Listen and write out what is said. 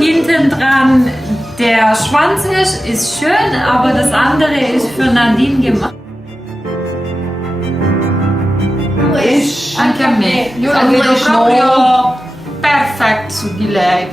hinten dran der Schwanz ist schön, aber das andere ist für Nadine gemacht. Anche a me, io lo vedo proprio perfetto su di lei.